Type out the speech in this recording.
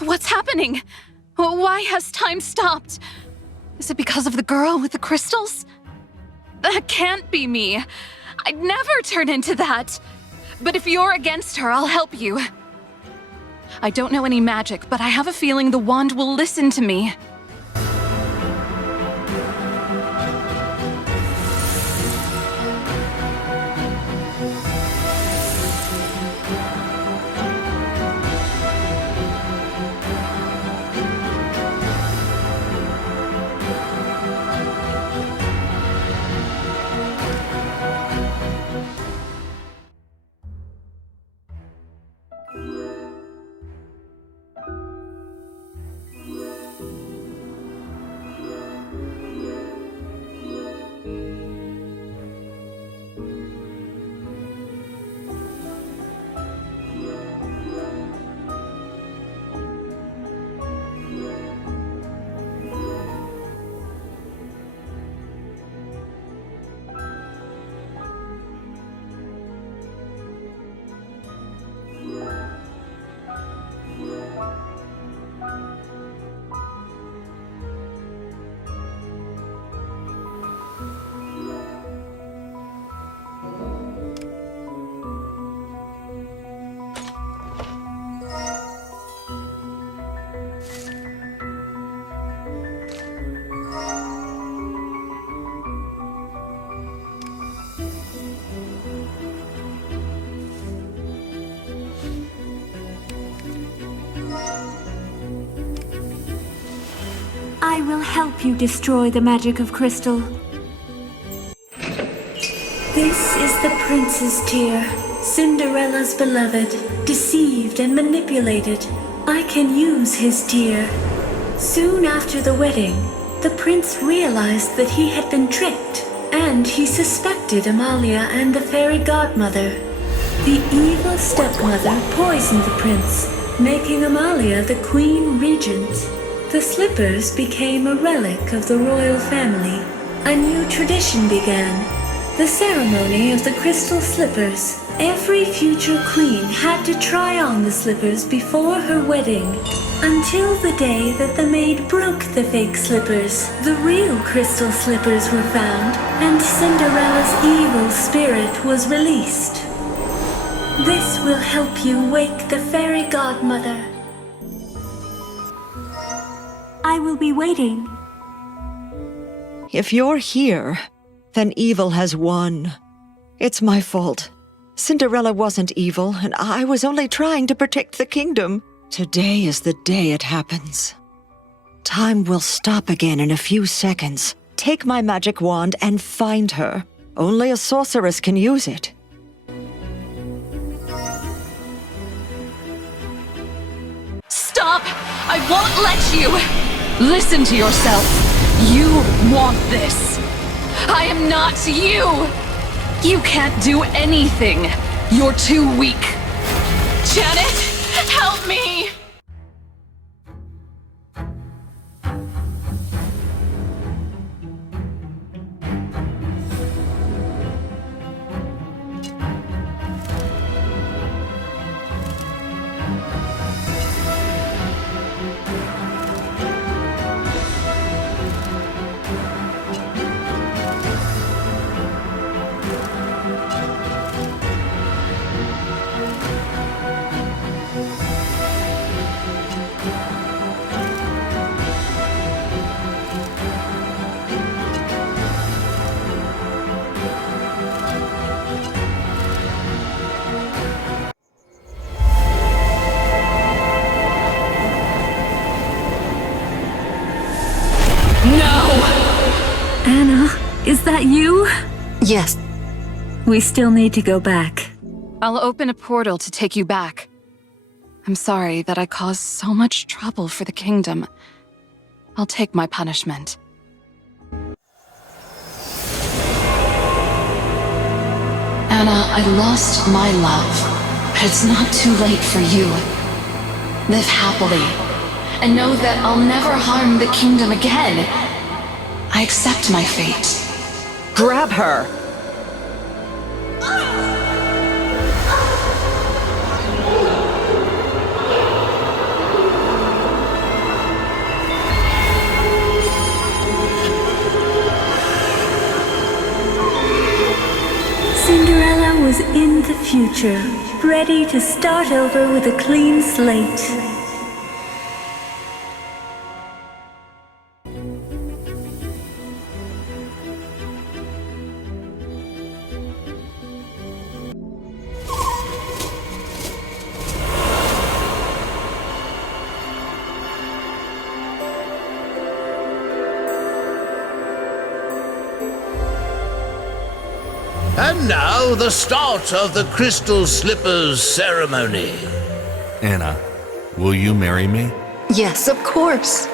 What's happening? Why has time stopped? Is it because of the girl with the crystals? That can't be me. I'd never turn into that. But if you're against her, I'll help you. I don't know any magic, but I have a feeling the wand will listen to me. I will help you destroy the magic of crystal. This is the prince's tear, Cinderella's beloved, deceived and manipulated. I can use his tear. Soon after the wedding, the prince realized that he had been tricked, and he suspected Amalia and the fairy godmother. The evil stepmother poisoned the prince, making Amalia the queen regent. The slippers became a relic of the royal family. A new tradition began, the ceremony of the crystal slippers. Every future queen had to try on the slippers before her wedding, until the day that the maid broke the fake slippers. The real crystal slippers were found, and Cinderella's evil spirit was released. This will help you wake the fairy godmother. I will be waiting. If you're here, then evil has won. It's my fault. Cinderella wasn't evil, and I was only trying to protect the kingdom. Today is the day it happens. Time will stop again in a few seconds. Take my magic wand and find her. Only a sorceress can use it. Stop! I won't let you! Listen to yourself. You want this. I am not you! You can't do anything. You're too weak. Janet, help me! Anna, is that you? Yes. We still need to go back. I'll open a portal to take you back. I'm sorry that I caused so much trouble for the kingdom. I'll take my punishment. Anna, I lost my love, but it's not too late for you. Live happily, and know that I'll never harm the kingdom again. I accept my fate. Grab her! Cinderella was in the future, ready to start over with a clean slate. And now, the start of the Crystal Slippers ceremony. Anna, will you marry me? Yes, of course.